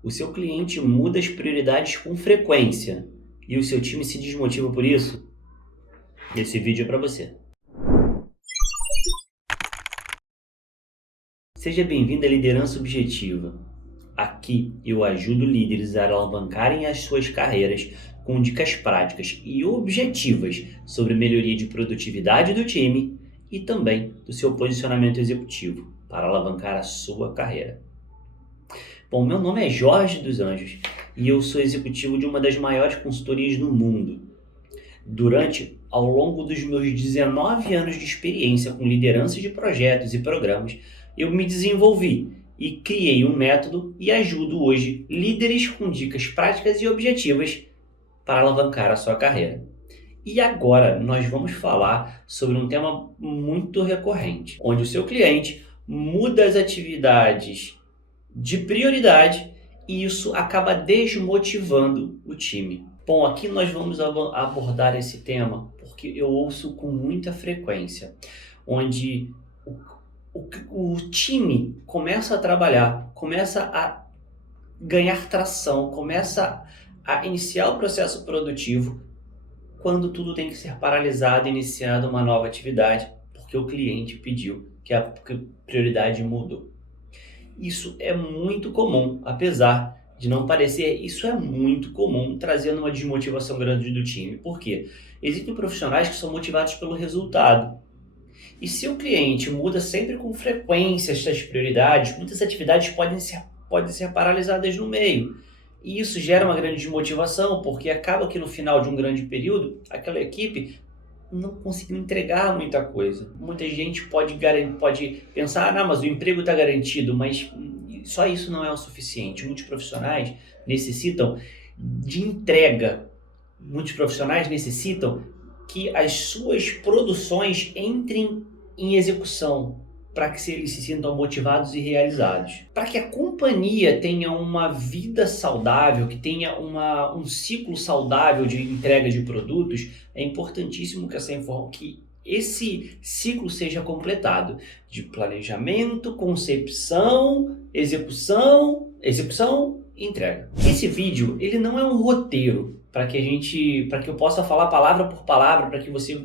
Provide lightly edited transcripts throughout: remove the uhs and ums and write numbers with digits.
O seu cliente muda as prioridades com frequência e o seu time se desmotiva por isso? Esse vídeo é para você. Seja bem-vindo à Liderança Objetiva. Aqui eu ajudo líderes a alavancarem as suas carreiras com dicas práticas e objetivas sobre melhoria de produtividade do time e também do seu posicionamento executivo para alavancar a sua carreira. Bom, meu nome é Jorge dos Anjos e eu sou executivo de uma das maiores consultorias do mundo. Ao longo dos meus 19 anos de experiência com liderança de projetos e programas, eu me desenvolvi e criei um método e ajudo hoje líderes com dicas práticas e objetivas para alavancar a sua carreira. E agora nós vamos falar sobre um tema muito recorrente, onde o seu cliente muda as atividades de prioridade e isso acaba desmotivando o time. Bom, aqui nós vamos abordar esse tema porque eu ouço com muita frequência, onde o time começa a trabalhar, começa a ganhar tração, começa a iniciar o processo produtivo, quando tudo tem que ser paralisado, iniciada uma nova atividade, porque o cliente pediu que a prioridade mudou. Isso é muito comum, apesar de não parecer, isso é muito comum, trazendo uma desmotivação grande do time. Por quê? Existem profissionais que são motivados pelo resultado. E se o cliente muda sempre com frequência essas prioridades, muitas atividades podem ser paralisadas no meio. E isso gera uma grande desmotivação, porque acaba que no final de um grande período, aquela equipe não conseguiu entregar muita coisa. Muita gente pode pensar, não, mas o emprego está garantido, mas só isso não é o suficiente. Muitos profissionais necessitam de entrega. Muitos profissionais necessitam que as suas produções entrem em execução, para que eles se sintam motivados e realizados. Para que a companhia tenha uma vida saudável, que tenha um ciclo saudável de entrega de produtos, é importantíssimo que esse ciclo seja completado de planejamento, concepção, execução e entrega. Esse vídeo, ele não é um roteiro para que eu possa falar palavra por palavra, para que você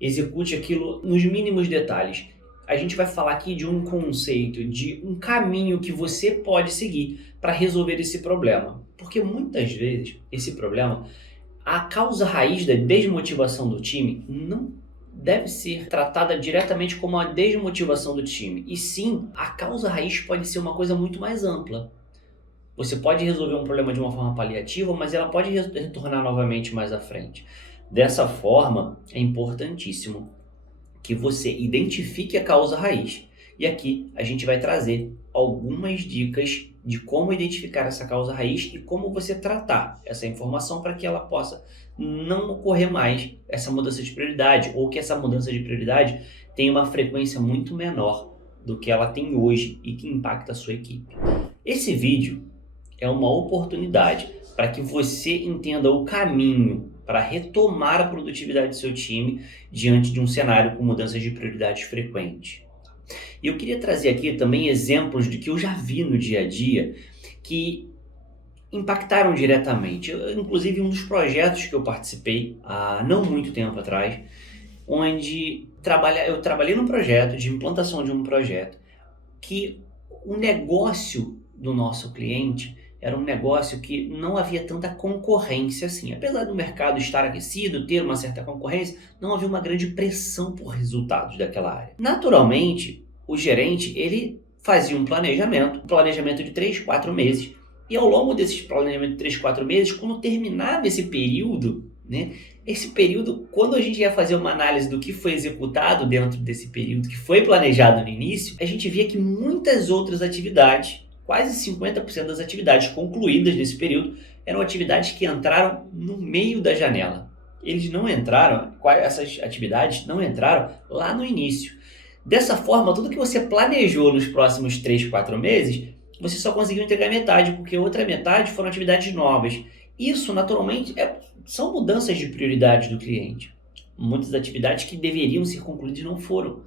execute aquilo nos mínimos detalhes. A gente vai falar aqui de um conceito, de um caminho que você pode seguir para resolver esse problema. Porque muitas vezes esse problema, a causa raiz da desmotivação do time não deve ser tratada diretamente como a desmotivação do time. E sim, a causa raiz pode ser uma coisa muito mais ampla. Você pode resolver um problema de uma forma paliativa, mas ela pode retornar novamente mais à frente. Dessa forma, é importantíssimo que você identifique a causa raiz. E aqui a gente vai trazer algumas dicas de como identificar essa causa raiz e como você tratar essa informação para que ela possa não ocorrer mais essa mudança de prioridade, ou que essa mudança de prioridade tenha uma frequência muito menor do que ela tem hoje e que impacta a sua equipe. Esse vídeo é uma oportunidade para que você entenda o caminho para retomar a produtividade do seu time diante de um cenário com mudanças de prioridades frequentes. E eu queria trazer aqui também exemplos de que eu já vi no dia a dia que impactaram diretamente. Inclusive um dos projetos que eu participei há não muito tempo atrás, onde eu trabalhei num projeto de implantação de um projeto que o negócio do nosso cliente era um negócio que não havia tanta concorrência assim. Apesar do mercado estar aquecido, ter uma certa concorrência, não havia uma grande pressão por resultados daquela área. Naturalmente, o gerente, ele fazia um planejamento de 3, 4 meses. E ao longo desses planejamentos de 3, 4 meses, quando terminava esse período, esse período, quando a gente ia fazer uma análise do que foi executado dentro desse período, que foi planejado no início, a gente via que muitas outras atividades, quase 50% das atividades concluídas nesse período, eram atividades que entraram no meio da janela. Essas atividades não entraram lá no início. Dessa forma, tudo que você planejou nos próximos 3, 4 meses, você só conseguiu entregar metade, porque a outra metade foram atividades novas. Isso, naturalmente, são mudanças de prioridade do cliente. Muitas atividades que deveriam ser concluídas não foram.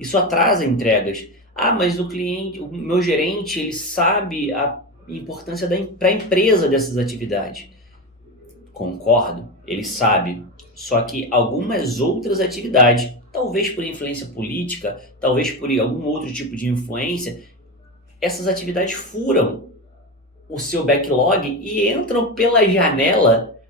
Isso atrasa entregas. Ah, mas o meu gerente, ele sabe importância para a empresa dessas atividades. Concordo, ele sabe. Só que algumas outras atividades, talvez por influência política, talvez por algum outro tipo de influência, essas atividades furam o seu backlog e entram pela janela,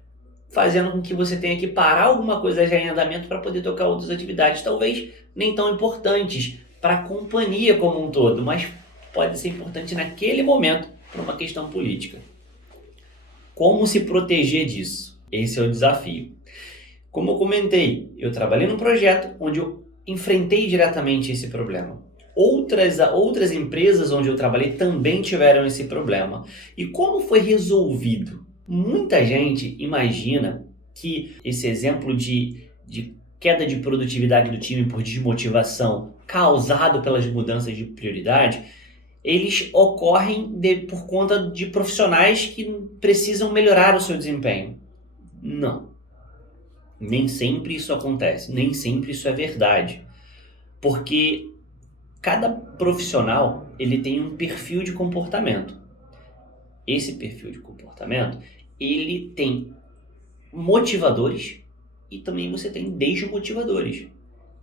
fazendo com que você tenha que parar alguma coisa já em andamento para poder tocar outras atividades, talvez nem tão importantes para a companhia como um todo, mas pode ser importante naquele momento para uma questão política. Como se proteger disso? Esse é o desafio. Como eu comentei, eu trabalhei num projeto onde eu enfrentei diretamente esse problema. Outras empresas onde eu trabalhei também tiveram esse problema. E como foi resolvido? Muita gente imagina que esse exemplo de queda de produtividade do time por desmotivação causado pelas mudanças de prioridade, eles ocorrem por conta de profissionais que precisam melhorar o seu desempenho. Não. Nem sempre isso acontece, nem sempre isso é verdade. Porque cada profissional ele tem um perfil de comportamento. Esse perfil de comportamento, ele tem motivadores e também você tem desmotivadores.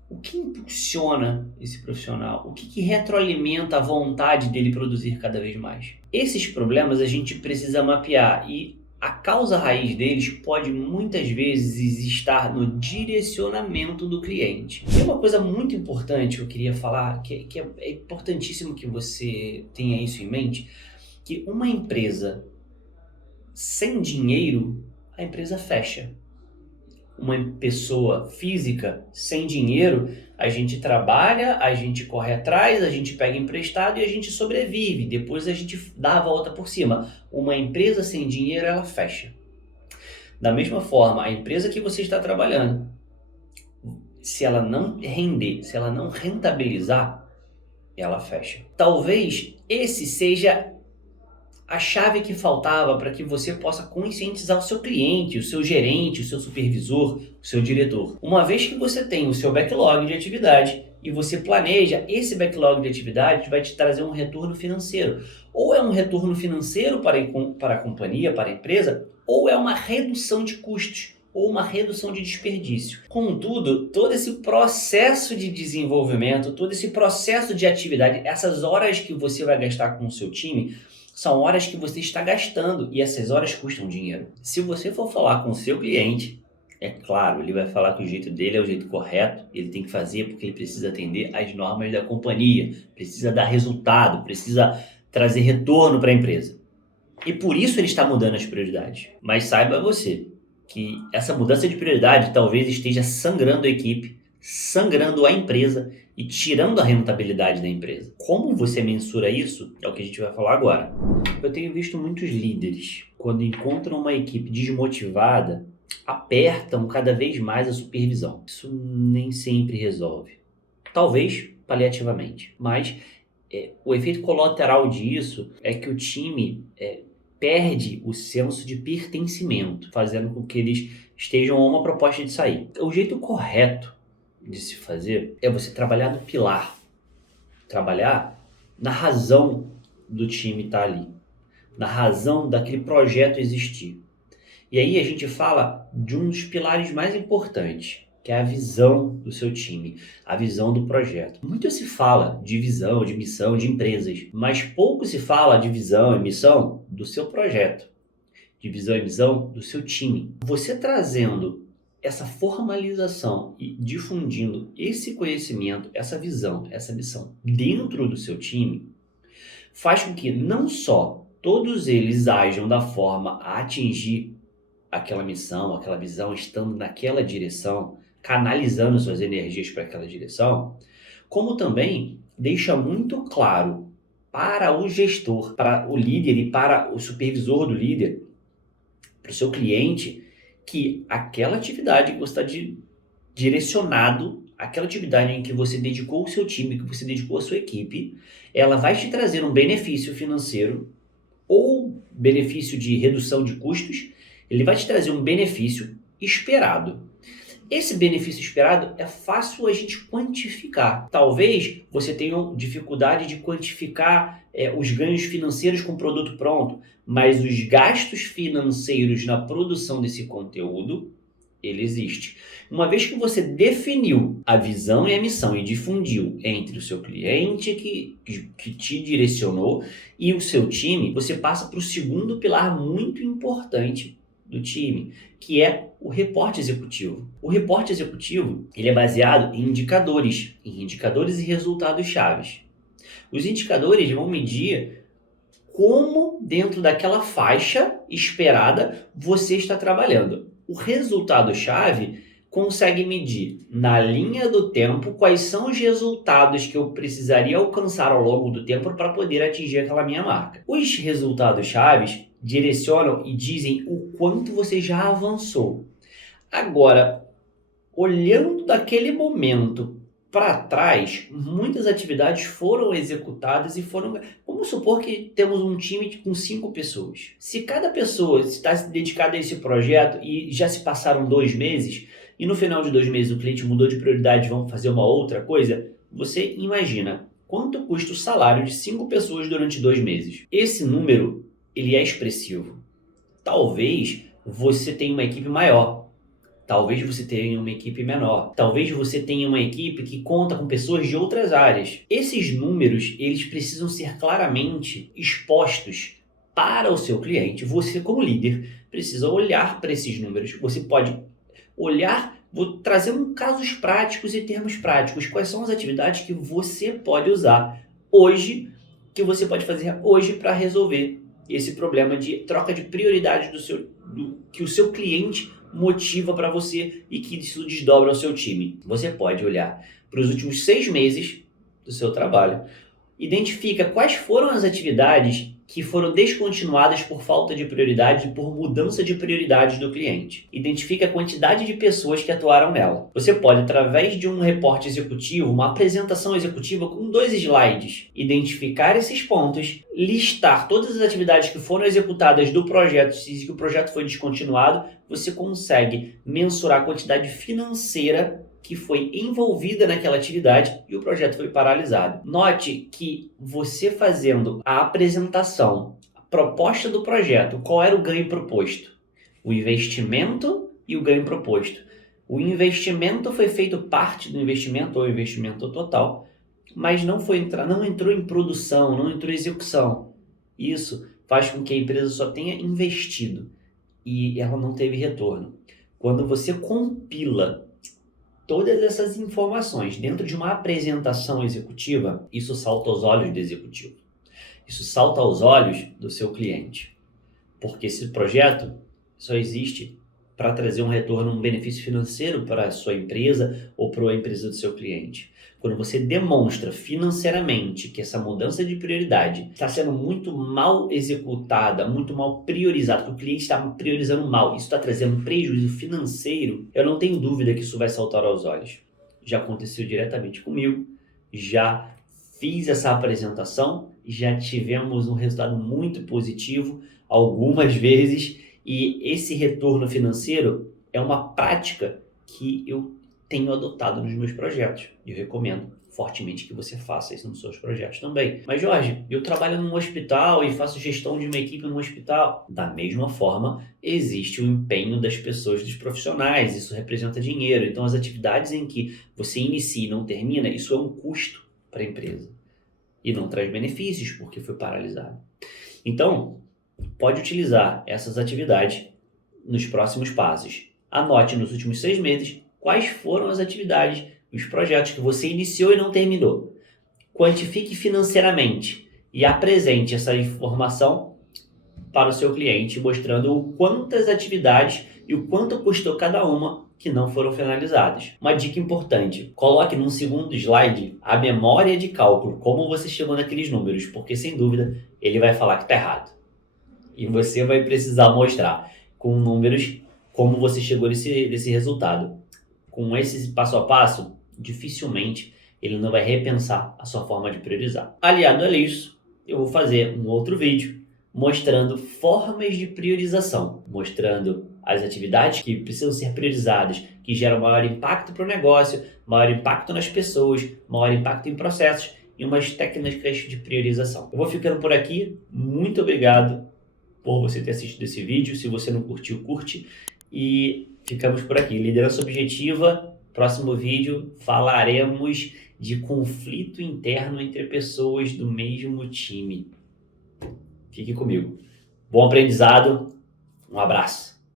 O que impulsiona esse profissional? O que retroalimenta a vontade dele produzir cada vez mais? Esses problemas a gente precisa mapear e a causa raiz deles pode muitas vezes estar no direcionamento do cliente. E uma coisa muito importante que eu queria falar, que é importantíssimo que você tenha isso em mente, que uma empresa sem dinheiro, a empresa fecha. Uma pessoa física sem dinheiro, a gente trabalha, a gente corre atrás, a gente pega emprestado e a gente sobrevive. Depois a gente dá a volta por cima. Uma empresa sem dinheiro, ela fecha. Da mesma forma, a empresa que você está trabalhando, se ela não render, se ela não rentabilizar, ela fecha. Talvez esse seja a chave que faltava para que você possa conscientizar o seu cliente, o seu gerente, o seu supervisor, o seu diretor. Uma vez que você tem o seu backlog de atividade e você planeja, esse backlog de atividade vai te trazer um retorno financeiro. Ou é um retorno financeiro para a companhia, para a empresa, ou é uma redução de custos, ou uma redução de desperdício. Contudo, todo esse processo de desenvolvimento, todo esse processo de atividade, essas horas que você vai gastar com o seu time, são horas que você está gastando e essas horas custam dinheiro. Se você for falar com o seu cliente, é claro, ele vai falar que o jeito dele é o jeito correto, ele tem que fazer porque ele precisa atender às normas da companhia, precisa dar resultado, precisa trazer retorno para a empresa. E por isso ele está mudando as prioridades. Mas saiba você que essa mudança de prioridade talvez esteja sangrando a equipe, sangrando a empresa e tirando a rentabilidade da empresa. Como você mensura isso? É o que a gente vai falar agora. Eu tenho visto muitos líderes, quando encontram uma equipe desmotivada, apertam cada vez mais a supervisão. Isso nem sempre resolve. Talvez paliativamente, mas o efeito colateral disso é que o time perde o senso de pertencimento, fazendo com que eles estejam a uma proposta de sair. O jeito correto de se fazer é você trabalhar no pilar, trabalhar na razão do time estar ali, na razão daquele projeto existir. E aí a gente fala de um dos pilares mais importantes, que é a visão do seu time, a visão do projeto. Muito se fala de visão, de missão de empresas, mas pouco se fala de visão e missão do seu projeto, de visão e missão do seu time. Você trazendo essa formalização e difundindo esse conhecimento, essa visão, essa missão dentro do seu time, faz com que não só todos eles ajam da forma a atingir aquela missão, aquela visão, estando naquela direção, canalizando suas energias para aquela direção, como também deixa muito claro para o gestor, para o líder e para o supervisor do líder, para o seu cliente, que aquela atividade que você está direcionado, aquela atividade em que você dedicou o seu time, que você dedicou a sua equipe, ela vai te trazer um benefício financeiro ou benefício de redução de custos, ele vai te trazer um benefício esperado. Esse benefício esperado é fácil a gente quantificar. Talvez você tenha dificuldade de quantificar os ganhos financeiros com o produto pronto, mas os gastos financeiros na produção desse conteúdo, ele existe. Uma vez que você definiu a visão e a missão e difundiu entre o seu cliente que te direcionou e o seu time, você passa para o segundo pilar muito importante do time, que é o reporte executivo. O reporte executivo, ele é baseado em indicadores e resultados chaves. Os indicadores vão medir como, dentro daquela faixa esperada, você está trabalhando. O resultado-chave consegue medir, na linha do tempo, quais são os resultados que eu precisaria alcançar ao longo do tempo para poder atingir aquela minha marca. Os resultados-chaves direcionam e dizem o quanto você já avançou. Agora, olhando daquele momento para trás, muitas atividades foram executadas e foram... Vamos supor que temos um time com 5 pessoas. Se cada pessoa está dedicada a esse projeto e já se passaram 2 meses, e no final de 2 meses o cliente mudou de prioridade e vão fazer uma outra coisa, você imagina quanto custa o salário de 5 pessoas durante 2 meses. Esse número, ele é expressivo. Talvez você tenha uma equipe maior. Talvez você tenha uma equipe menor. Talvez você tenha uma equipe que conta com pessoas de outras áreas. Esses números, eles precisam ser claramente expostos para o seu cliente. Você, como líder, precisa olhar para esses números. Você pode olhar, vou trazer casos práticos e termos práticos. Quais são as atividades que você pode usar hoje, que você pode fazer hoje para resolver esse problema de troca de prioridade que o seu cliente motiva para você e que isso desdobra ao seu time. Você pode olhar para os últimos 6 meses do seu trabalho, identifica quais foram as atividades que foram descontinuadas por falta de prioridade e por mudança de prioridade do cliente. Identifica a quantidade de pessoas que atuaram nela. Você pode, através de um reporte executivo, uma apresentação executiva com 2 slides, identificar esses pontos, listar todas as atividades que foram executadas do projeto, se o projeto foi descontinuado, você consegue mensurar a quantidade financeira que foi envolvida naquela atividade e o projeto foi paralisado. Note que você fazendo a apresentação, a proposta do projeto, qual era o ganho proposto? O investimento e o ganho proposto. O investimento foi feito parte do investimento ou investimento total, mas não entrou em produção, não entrou em execução. Isso faz com que a empresa só tenha investido e ela não teve retorno. Quando você compila todas essas informações dentro de uma apresentação executiva, isso salta aos olhos do executivo. Isso salta aos olhos do seu cliente. Porque esse projeto só existe para trazer um retorno, um benefício financeiro para a sua empresa ou para a empresa do seu cliente. Quando você demonstra financeiramente que essa mudança de prioridade está sendo muito mal executada, muito mal priorizada, que o cliente está priorizando mal, isso está trazendo prejuízo financeiro, eu não tenho dúvida que isso vai saltar aos olhos. Já aconteceu diretamente comigo, já fiz essa apresentação, já tivemos um resultado muito positivo algumas vezes, e esse retorno financeiro é uma prática que eu tenho adotado nos meus projetos. E eu recomendo fortemente que você faça isso nos seus projetos também. Mas, Jorge, eu trabalho num hospital e faço gestão de uma equipe num hospital. Da mesma forma, existe o empenho das pessoas, dos profissionais. Isso representa dinheiro. Então, as atividades em que você inicia e não termina, isso é um custo para a empresa. E não traz benefícios porque foi paralisado. Então, pode utilizar essas atividades nos próximos passos. Anote nos últimos 6 meses quais foram as atividades, os projetos que você iniciou e não terminou. Quantifique financeiramente e apresente essa informação para o seu cliente, mostrando o quantas atividades e o quanto custou cada uma que não foram finalizadas. Uma dica importante, coloque num segundo slide a memória de cálculo, como você chegou naqueles números, porque sem dúvida ele vai falar que está errado. E você vai precisar mostrar com números como você chegou nesse resultado. Com esse passo a passo, dificilmente ele não vai repensar a sua forma de priorizar. Aliado a isso, eu vou fazer um outro vídeo mostrando formas de priorização, mostrando as atividades que precisam ser priorizadas, que geram maior impacto para o negócio, maior impacto nas pessoas, maior impacto em processos e umas técnicas de priorização. Eu vou ficando por aqui. Muito obrigado por você ter assistido esse vídeo. Se você não curtiu, curte. E ficamos por aqui. Liderança objetiva. Próximo vídeo falaremos de conflito interno entre pessoas do mesmo time. Fique comigo. Bom aprendizado. Um abraço.